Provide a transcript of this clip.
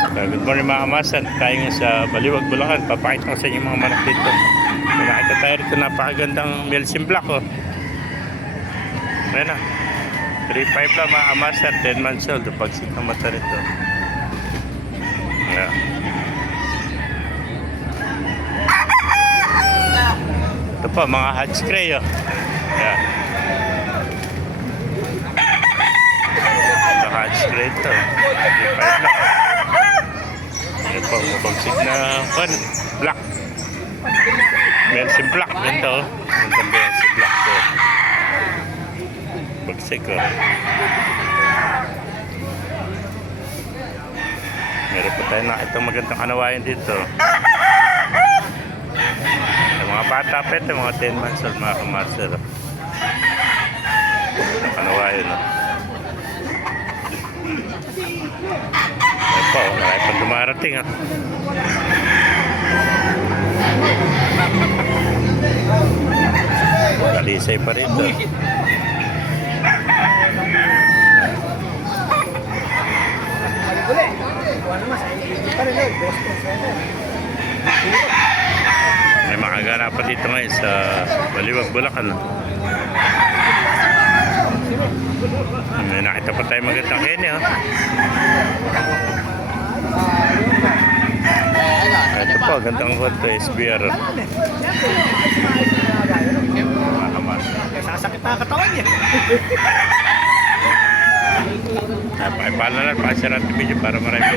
Good morning mga kamasan. Tayo nga sa Baliwag, Bulacan. Papakita ko sa inyo mga manok dito. So, nakita tayo rito, napakagandang Melsim Black. Oh. Ayan na. 3.5 lang mga kamasan. 10 months old. Pagsik ng mata rito. Ayan. Ito po mga hatch cray. Oh. Ayan. Ito hatch cray ito. 3.5 lang. Ayan po, pagsik na black. Melsim Black. Ito. Ito Melsim Black po. Pagsik oh. Meron pa tayo nakita magandang kanawayan dito. Yung mga bata pa ito, mga 10 months old, mga kamaster. Ang kanawayan oh. Ayan po, marami pang dumarating ah. Kalisay pa rito. May makagana pa dito ngayon sa Baliwag, Bulacan. May nakita pa tayo magandang hene oh. Ito po, gandang konto, SBR. Sasakit na katawan niya. Pakipala na, pakisarap yung video para marami.